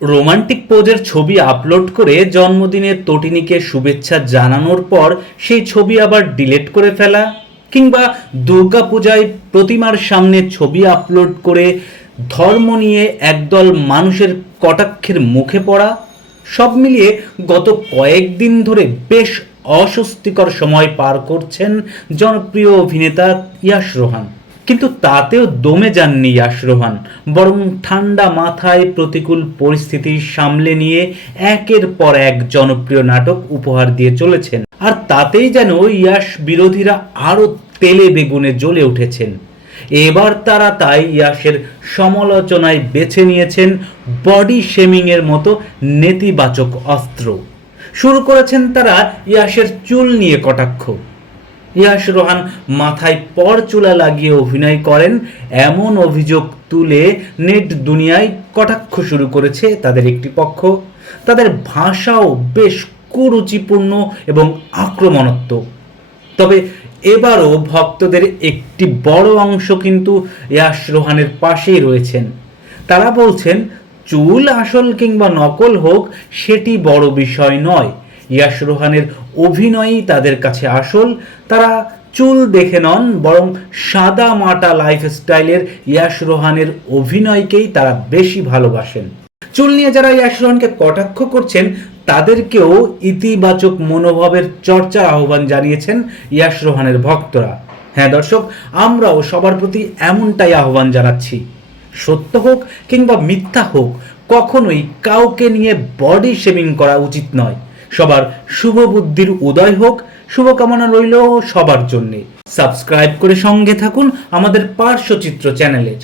Romantic পোজের ছবি upload করে জন্মদিনের তটিনীকে শুভেচ্ছা জানানোর পর সেই ছবি আবার ডিলিট করে ফেলা, কিংবা দুর্গাপূজায় প্রতিমার সামনে ছবি আপলোড করে ধর্ম নিয়ে একদল মানুষের কটাক্ষের মুখে পড়া, সব মিলিয়ে গত কয়েকদিন ধরে বেশ অস্বস্তিকর সময় পার করছেন জনপ্রিয় অভিনেতা ইয়াশ রোহান। কিন্তু তাতেও দমে যাননি ইয়াশ রোহান, বরং ঠান্ডা মাথায় প্রতিকূল পরিস্থিতি সামলে নিয়ে একের পর এক জনপ্রিয় নাটক উপহার দিয়ে চলেছেন। আর তাতেই যেন ইয়াশ বিরোধীরা আরও তেলে বেগুনে জ্বলে উঠেছেন। এবার তারা তাই ইয়াশের সমালোচনায় বেছে নিয়েছেন বডি শেমিংয়ের মতো নেতিবাচক অস্ত্র। শুরু করেছেন তারা ইয়াশের চুল নিয়ে কটাক্ষ। ইয়াশ রোহান মাথায় পরচুলা লাগিয়ে অভিনয় করেন এমন অভিযোগ তুলে নেট দুনিয়ায় কটাক্ষ শুরু করেছে তাদের একটি পক্ষ। তাদের ভাষাও বেশ কুরুচিপূর্ণ এবং আক্রমণাত্মক। তবে এবারও ভক্তদের একটি বড় অংশ কিন্তু ইয়াশ রোহানের পাশেই রয়েছেন। তারা বলছেন, চুল আসল কিংবা নকল হোক সেটি বড় বিষয় নয়, ইয়াশ রোহানের অভিনয়ই তাদের কাছে আসল। তারা চুল দেখে নন, বরং সাদা মাটা লাইফস্টাইলের ইয়াশ রোহানের অভিনয়কেই তারা বেশি ভালোবাসেন। চুল নিয়ে যারা ইয়াশ রোহানকে কটাক্ষ করছেন তাদেরকেও ইতিবাচক মনোভাবের চর্চার আহ্বান জানিয়েছেন ইয়াশ রোহানের ভক্তরা। হ্যাঁ দর্শক, আমরাও সবার প্রতি এমনটাই আহ্বান জানাচ্ছি। সত্য হোক কিংবা মিথ্যা হোক, কখনোই কাউকে নিয়ে বডি শেমিং করা উচিত নয়। সবার শুভ বুদ্ধির উদয় হোক, শুভকামনা রইল সবার জন্যে। সাবস্ক্রাইব করে সঙ্গে থাকুন আমাদের পার্শ্বচিত্র চ্যানেলের।